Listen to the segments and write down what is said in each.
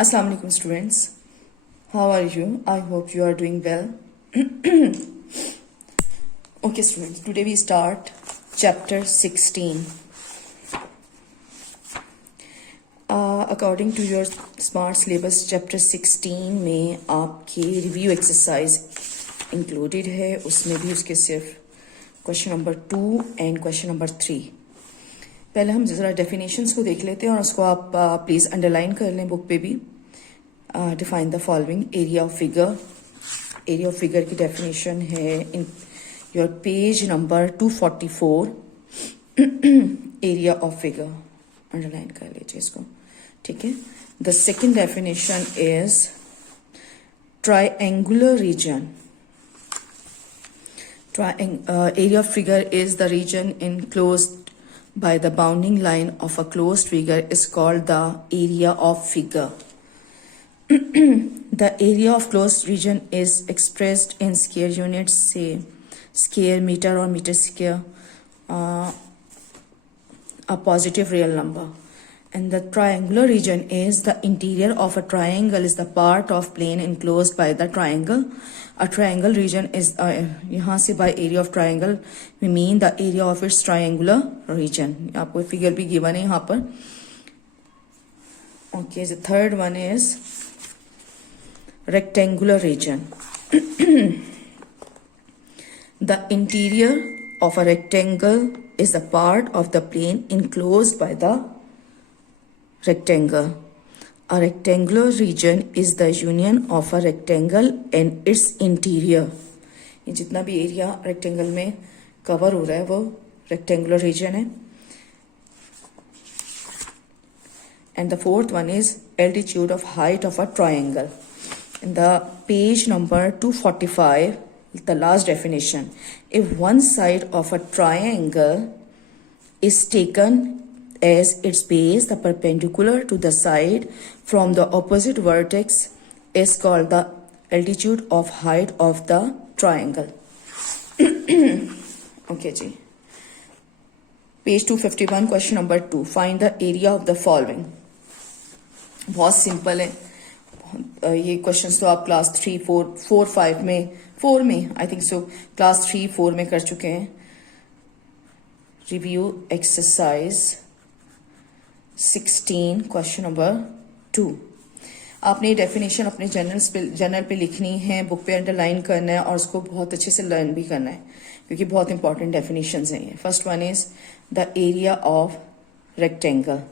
Assalamu alaikum students. How are you? I hope you are doing well. Okay students, today we start chapter 16. According to your smart syllabus, chapter 16 में आपके review exercise included है. उसमें भी उसके सिर्फ question number 2 and question number 3. पहले हम ज़रा डेफिनेशंस को देख लेते हैं और उसको आप प्लीज़ अंडरलाइन कर लें बुक पे भी. Define the following. Area of figure. Area of figure की डेफिनेशन है in your page number 244. Area of figure underline कर लीजिए इसको, ठीक है. The second definition is triangular region. Area of figure is the region enclosed by the bounding line of a closed figure is called the area of figure. The area of closed region is expressed in square units, say square meter or meter square, a positive real number. And the triangular region is the interior of a triangle is the part of plane enclosed by the triangle. A triangle region is यहाँ से by area of triangle we mean the area of its triangular region. आपको figure भी given है यहाँ पर. Okay, the third one is rectangular region. The interior of a rectangle is the part of the plane enclosed by the rectangle. A rectangular region is the union of a rectangle and its interior. ये जितना भी area rectangle में cover हो रहा है वो rectangular reason है. And the fourth one is altitude of height of a triangle. In the page number 245, the last definition. If one side of a triangle is taken as its base, the perpendicular to the side from the opposite vertex is called the altitude of height of the triangle. Okay जी. Page 251, question number 2. Find the area of the following. बहुत simple है. ये questions तो आप class 3, 4, 5 में 4 में I think so class 3, 4 में कर चुके हैं. Review exercise 16 question number 2. आपने ये डेफिनेशन अपने जर्नल पे लिखनी है, बुक पे अंडरलाइन करना है और उसको बहुत अच्छे से लर्न भी करना है क्योंकि बहुत इंपॉर्टेंट डेफिनेशंस हैं ये. First one is the area of rectangle.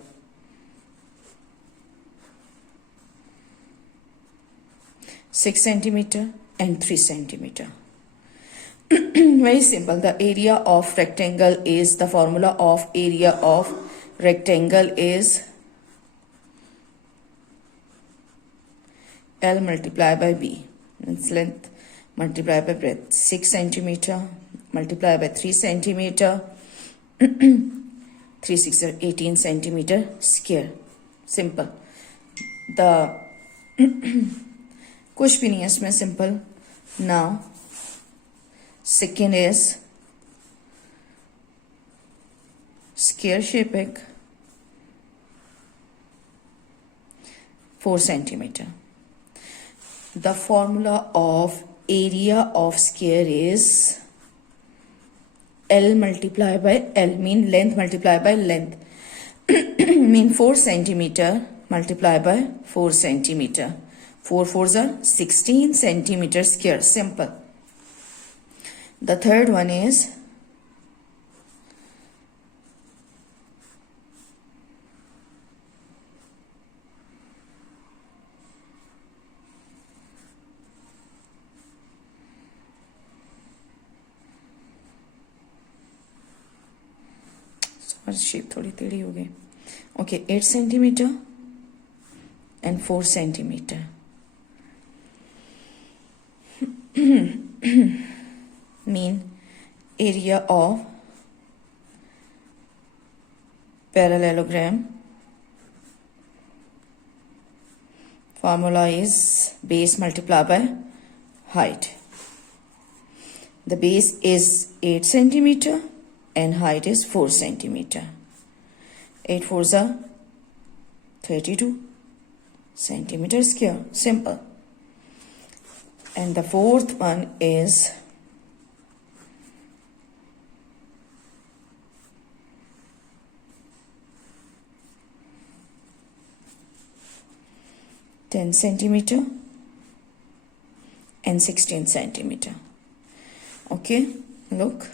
Six centimeter and 3 centimeter. Very simple. The area of rectangle is the formula of area of rectangle is L multiplied by B. It's length multiplied by breadth. 6 centimeter multiplied by 3 centimeter. 3 6 are 18 centimeter square. Simple. The कुछ भी नहीं है इसमें, simple. Now second is square shape एक 4 centimeter. The formula of area of square is L multiplied by L, mean length multiplied by length. Mean 4 centimeter multiplied by 4 centimeter. 4 4s are 16 centimeter square. Simple. The third one is shape थोड़ी टेढ़ी हो गई. Okay, 8 centimeter and 4 centimeter. mean area of parallelogram. Formula is base multiplied by height. The base is 8 centimeter and height is 4 centimeter. 8 4s are 32. centimeter square. Simple. And the fourth one is 10 centimeter and 16 centimeter. Okay, look,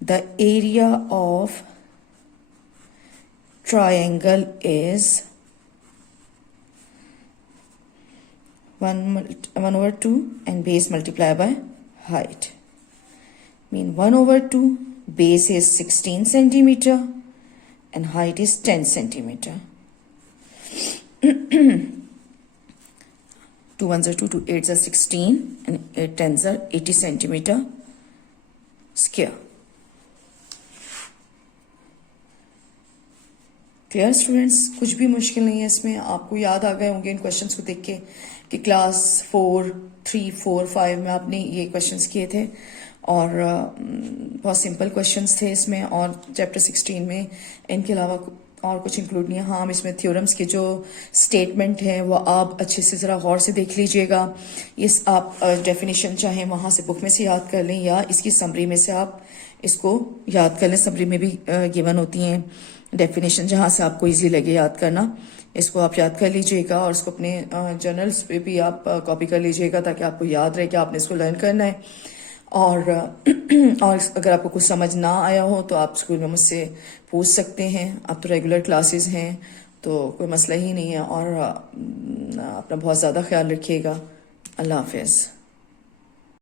the area of triangle is 1/2 and base multiplied by height. Mean 1/2, base is 16 centimeter and height is 10 centimeter. 2 ones are 2, 2 8s are 16 and 8 10s are 80 centimeter square. Clear students? कुछ भी मुश्किल नहीं है इसमें, आपको याद आ गए होंगे इन क्वेश्चंस को देख के कि क्लास 4, 3, 4, 5 में आपने ये क्वेश्चंस किए थे और बहुत सिंपल क्वेश्चंस थे इसमें। और चैप्टर 16 में इनके अलावा और कुछ इंक्लूड नहीं है। हाँ, इसमें थ्योरम्स के जो स्टेटमेंट है वो आप अच्छे से ज़रा गौर से देख लीजिएगा। इस आप डेफिनेशन चाहे वहाँ से बुक में से याद कर लें या इसकी समरी में से आप इसको याद कर लें। समरी में भी गिवन होती हैं डेफिनेशन, जहाँ से आपको इजी लगे याद करना, इसको आप याद कर लीजिएगा और इसको अपने जर्नल्स पे भी आप कॉपी कर लीजिएगा ताकि आपको याद रहे कि आपने इसको लर्न करना है। और अगर आपको कुछ समझ ना आया हो तो आप स्कूल में मुझसे पूछ सकते हैं। अब तो रेगुलर क्लासेस हैं तो कोई मसला ही नहीं है। और अपना बहुत ज़्यादा ख्याल रखिएगा। अल्लाह हाफिज़।